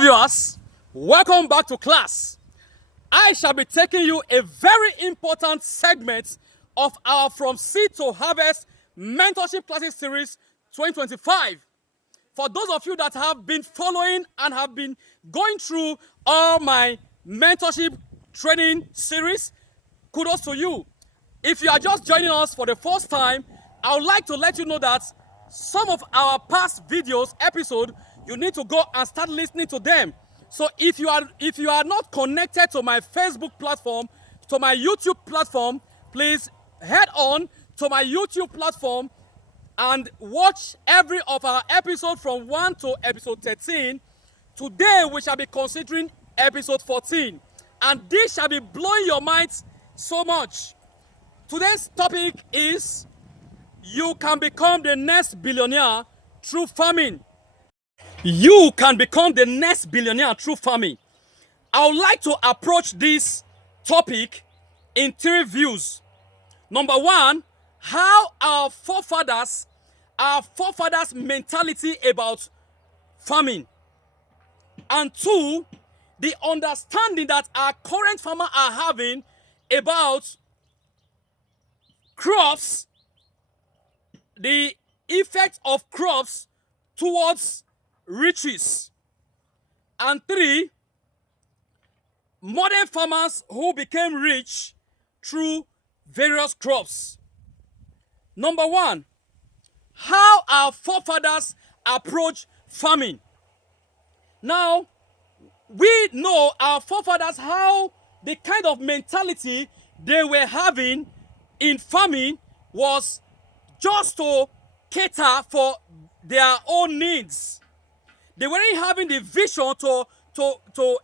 Hello viewers, welcome back to class. I shall be taking you a very important segment of our From Seed to Harvest Mentorship Classes Series 2025. For those of you that have been following and have been going through all my mentorship training series, kudos to you. If you are just joining us for the first time, I would like to let you know that some of our past videos, episode, you need to go and start listening to them. So if you are not connected to my Facebook platform, to my YouTube platform, please head on to my YouTube platform and watch every of our episode from 1 to episode 13. Today we shall be considering episode 14, and this shall be blowing your minds so much. Today's topic is you can become the next billionaire through farming. You can become the next billionaire through farming. I would like to approach this topic in 3 views. Number 1, how our forefathers mentality about farming. And 2, the understanding that our current farmers are having about crops, the effect of crops towards riches. And 3, modern farmers who became rich through various crops. Number 1, how our forefathers approach farming. Now, we know our forefathers, how the kind of mentality they were having in farming was just to cater for their own needs. They weren't having the vision to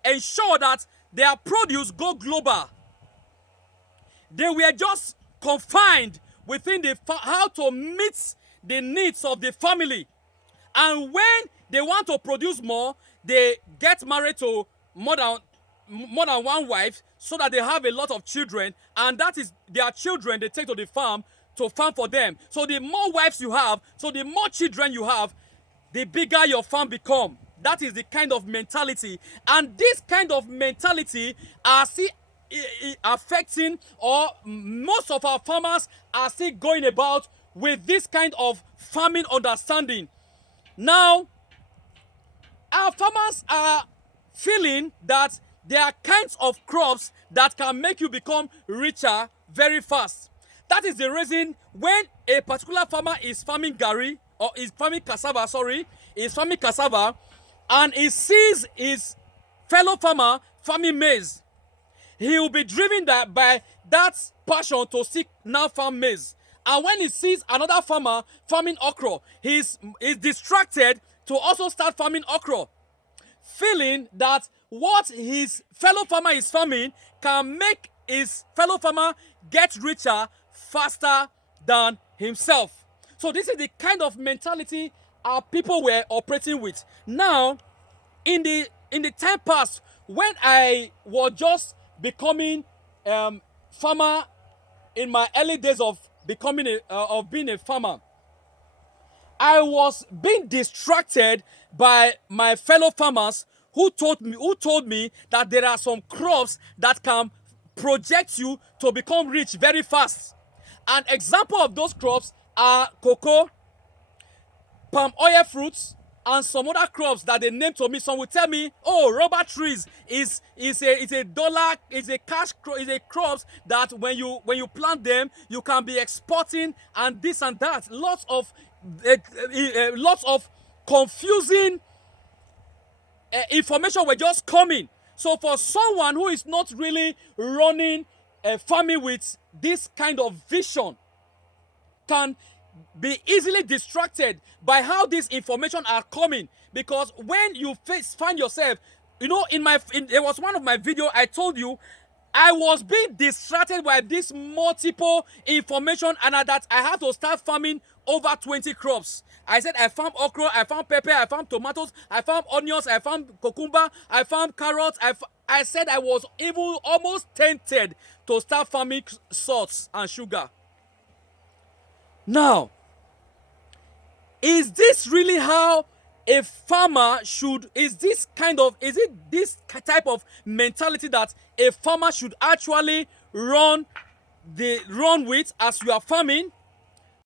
ensure that their produce go global. They were just confined within how to meet the needs of the family. And when they want to produce more, they get married to more than one wife so that they have a lot of children, and that is their children they take to the farm to farm for them. So the more wives you have, so the more children you have, the bigger your farm become. That is the kind of mentality. And this kind of mentality are still affecting, or most of our farmers are still going about with this kind of farming understanding. Now, our farmers are feeling that there are kinds of crops that can make you become richer very fast. That is the reason when a particular farmer is farming garri, or is farming cassava, and he sees his fellow farmer farming maize, he will be driven by that passion to seek now farm maize. And when he sees another farmer farming okra, he's distracted to also start farming okra, feeling that what his fellow farmer is farming can make his fellow farmer get richer faster than himself. So this is the kind of mentality our people were operating with. Now, in the time past, when I was just becoming farmer, in my early days of being a farmer, I was being distracted by my fellow farmers who told me that there are some crops that can project you to become rich very fast. An example of those crops are cocoa, palm oil fruits, and some other crops that they name to me. Some will tell me, oh, rubber trees is a crops that when you plant them, you can be exporting, and this and that. Lots of confusing information were just coming. So for someone who is not really running a farming with this kind of vision, can be easily distracted by how this information are coming. Because when you find yourself, there was one of my video I told you I was being distracted by this multiple information, and that I had to start farming over 20 crops. I said I farm okra, I farm pepper, I farm tomatoes, I farm onions, I farm cucumber, I farm carrots. I said I was even almost tempted to start farming salts and sugar. Now, is this really how a farmer should, is it this type of mentality that a farmer should actually run with as you are farming?